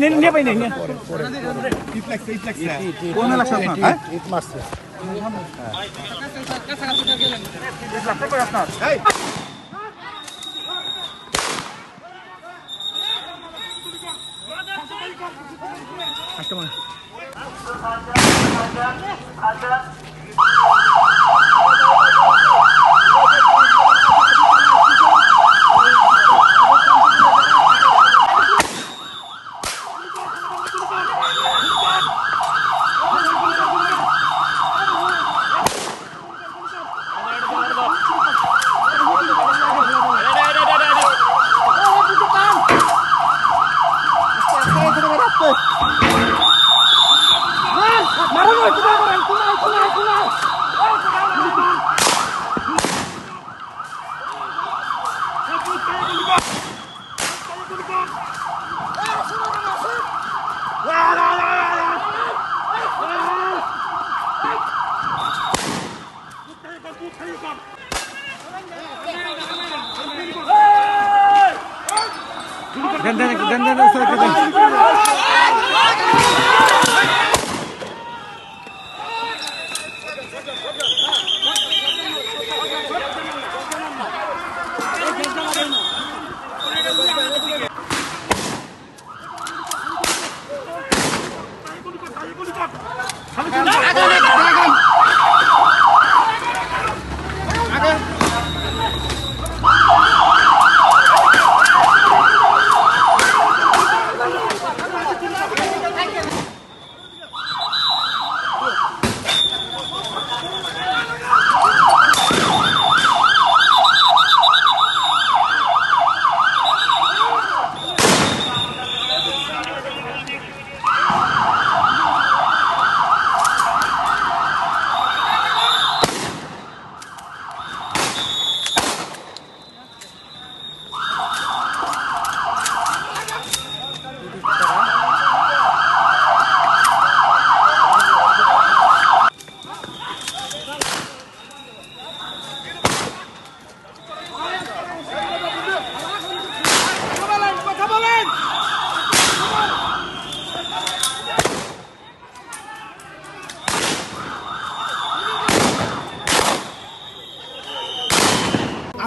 নিয়ে পাই না কোন এলাকা আপনার ইট মারছে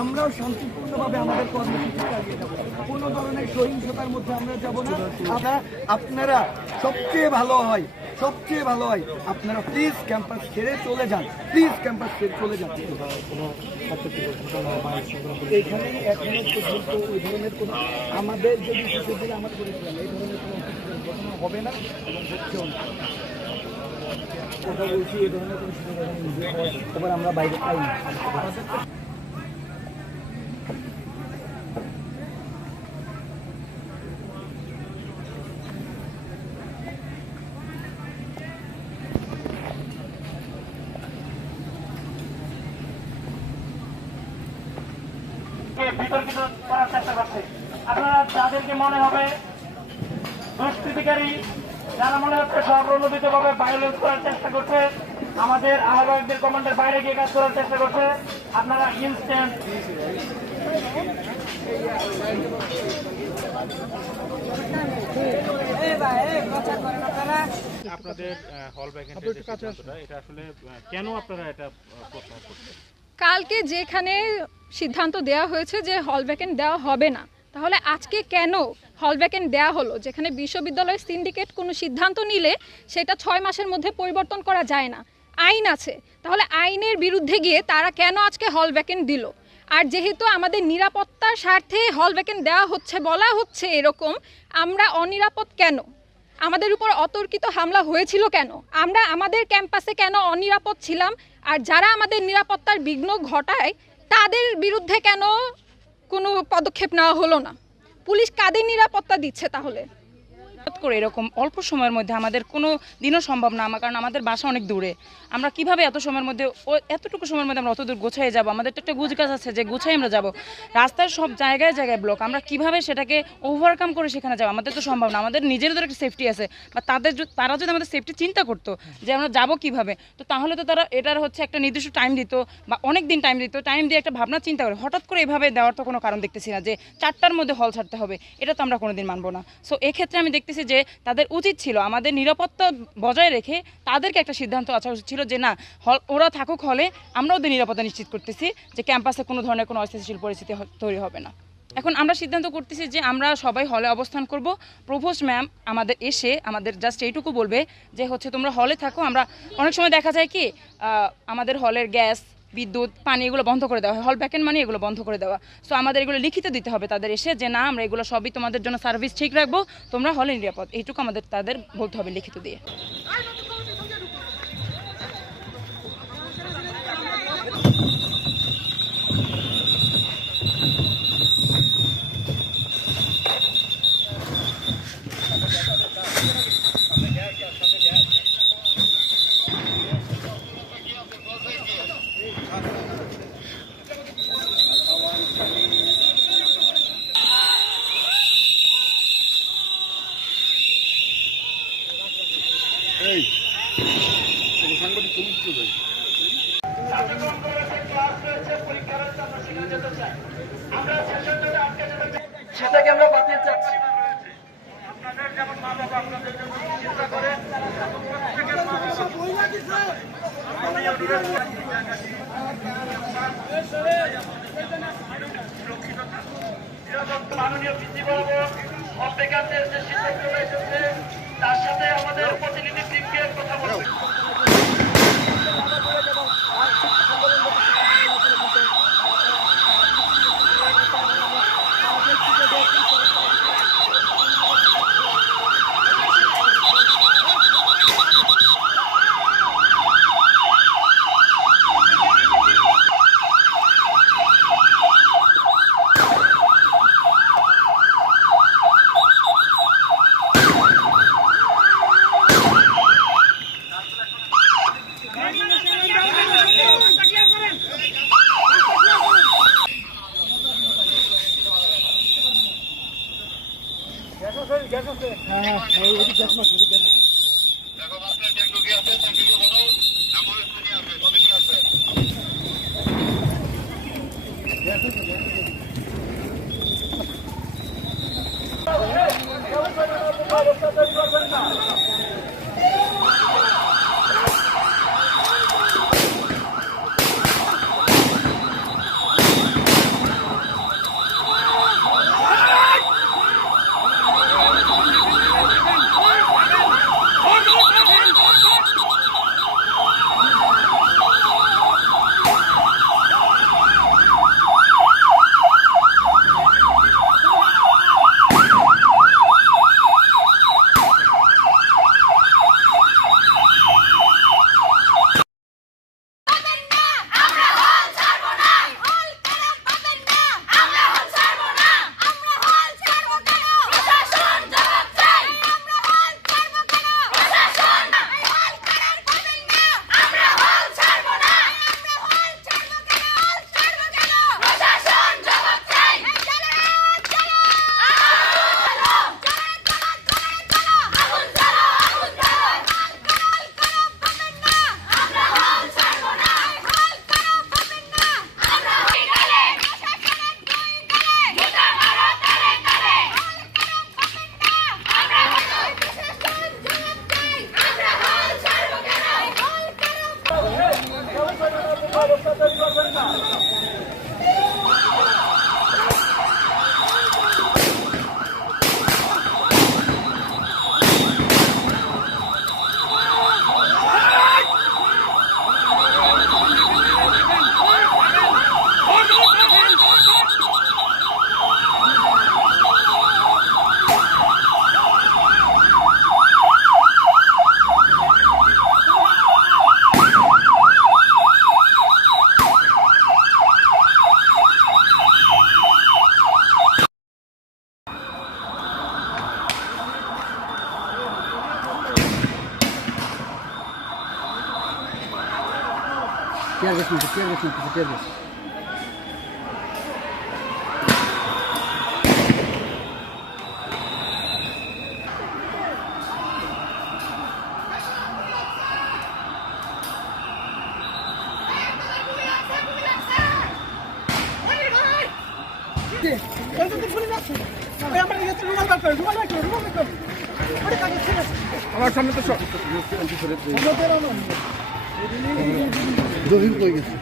আমরাও শান্তিপূর্ণভাবে আমাদের কর্মসূচি চালিয়ে যাব, কোনো ধরনের সহিংসতার মধ্যে আমরা যাব না। আপনারা সবচেয়ে ভালো হয় আপনারা প্লিজ ক্যাম্পাস ছেড়ে চলে যান, প্লিজ ক্যাম্পাস ছেড়ে চলে যান। এখানে এখনো পর্যন্ত ওই ধরনের কোনো আমাদের যদি শিশুদের আমরা করেছিলাম এই ধরনের কোনো ঘটনা হবে না এবং হচ্ছেও না। কথা বলছি এই ধরনের কোনো সুযোগ এবার আমরা বাইরে পাই না। বিতর্কিত করার চেষ্টা করছে। আপনারা যাদেরকে মনে হবে দুষ্কৃতিকারী, যারা মনে হচ্ছে স্বপ্রণোদিতভাবে ভায়োলেন্স করার চেষ্টা করছে, আমাদের আহ্বায়কদের কমান্ডের বাইরে গিয়ে কাজ করার চেষ্টা করছে, আপনারা ইনস্ট্যান্ট আপনাদের হল ভ্যাকেন্সির এটা আসলে কেন আপনারা এটা প্রত্যাহার করছেন? কালকে যেখানে সিদ্ধান্ত দেওয়া হয়েছে যে হল ভ্যাকেন্ট দেওয়া হবে না, তাহলে আজকে কেন হল ভ্যাকেন্ট দেওয়া হলো? যেখানে বিশ্ববিদ্যালয়ের সিন্ডিকেট কোনো সিদ্ধান্ত নিলে সেটা 6 মাসের মধ্যে পরিবর্তন করা যায় না, আইন আছে। তাহলে আইনের বিরুদ্ধে গিয়ে তারা কেন আজকে হল ভ্যাকেন্ট দিল? আর যেহেতু আমাদের নিরাপত্তার স্বার্থে হল ভ্যাকেন্ট দেওয়া হচ্ছে, বলা হচ্ছে এরকম, আমরা অনিরাপদ কেন? আমাদের উপর অতর্কিত হামলা হয়েছিল কেন? আমরা আমাদের ক্যাম্পাসে কেন অনিরাপদ ছিলাম? আর যারা আমাদের নিরাপত্তার বিঘ্ন ঘটায় তাদের বিরুদ্ধে কেন কোনো পদক্ষেপ নেওয়া হলো না? পুলিশ কাদের নিরাপত্তা দিচ্ছে তাহলে? করে এরকম অল্প সময়ের মধ্যে আমাদের কোনো দিনও সম্ভব না, কারণ আমাদের বাসা অনেক দূরে। আমরা কিভাবে এত সময়ের মধ্যে এতটুকু সময়ের মধ্যে আমরা অত দূর গোছায় যাব? আমাদের তো একটা গুজকাজ আছে যে গুছাই আমরা যাব। রাস্তার সব জায়গায় জায়গায় ব্লক, আমরা কিভাবে সেটাকে ওভারকাম করে সেখানে যাব? আমাদের তো সম্ভব না। আমাদের নিজেরও একটা সেফটি আছে, বা তারা যদি আমাদের সেফটি চিন্তা করতো যে আমরা যাব কিভাবে, তো তাহলে তো তারা এটার হচ্ছে একটা নির্দিষ্ট টাইম দিত বা অনেক দিন টাইম দিত, টাইম দিয়ে একটা ভাবনা চিন্তা করে। হঠাৎ করে এভাবে দেওয়ার তো কোনো কারণ দেখতেছি না যে 4টার মধ্যে হল ছাড়তে হবে, এটা তো আমরা কোনোদিন মানবো না। সো এক্ষেত্রে আমি দেখতেছি দেখতেছি যে তাদের উচিত ছিল আমাদের নিরাপত্তা বজায় রেখে তাদেরকে একটা সিদ্ধান্ত আসা উচিত ছিল যে না ওরা থাকুক হলে আমরা ওদের নিরাপত্তা নিশ্চিত করতেছি যে ক্যাম্পাসে কোনো ধরনের কোনো অস্থিতিশীল পরিস্থিতি তৈরি হবে না। এখন আমরা সিদ্ধান্ত করতেছি যে আমরা সবাই হলে অবস্থান করব। প্রভোস্ট ম্যাম আমাদের এসে আমাদের জাস্ট এইটুকু বলবে যে হচ্ছে তোমরা হলে থাকো। আমরা অনেক সময় দেখা যায় কি আমাদের হলের গ্যাস, বিদ্যুৎ, পানি এগুলো বন্ধ করে দেওয়া হয়, হল ভ্যাকেন্ট মানে এগুলো বন্ধ করে দেওয়া। সো আমাদের এগুলো লিখিত দিতে হবে তাদের এসে যে না আমরা এগুলো সবই তোমাদের জন্য সার্ভিস ঠিক রাখবো, তোমরা হলে নিরাপদ, এইটুকু আমাদের তাদের বলতে হবে লিখিত দিয়ে। সেটাকে আমরা বাতিল চাচ্ছি। আপনাদের যেমন মা বাবা আপনাদের জন্য চিন্তা করেন, প্রত্যেকের মা বাবা আমি অনুরোধ মাননীয় ভিত্তি বরাবর অপেক্ষাদের যে সিদ্ধান্ত এসেছে তার সাথে আমাদের প্রতিনিধি টিমকে কথা বলবে। আমরা আমার সামনে তো জহির কই গেছে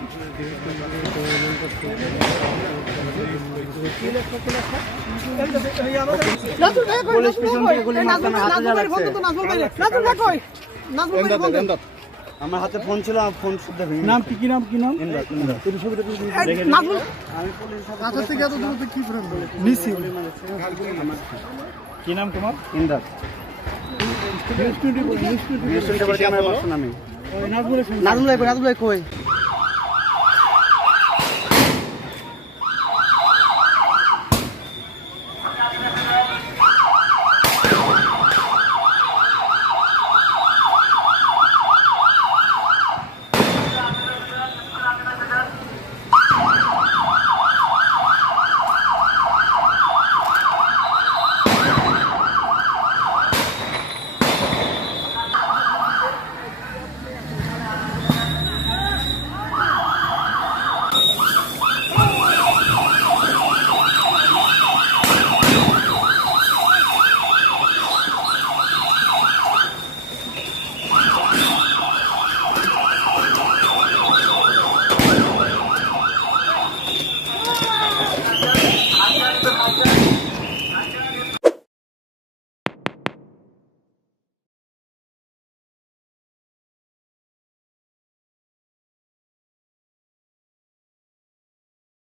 আমার হাতে ফোন ছিল, আমার ফোন শুদ্ধ ভেঙে নাম কি নাম কি নাম কি নাম তোমার? ইন্দ্রাত নাজমুল ভাই কই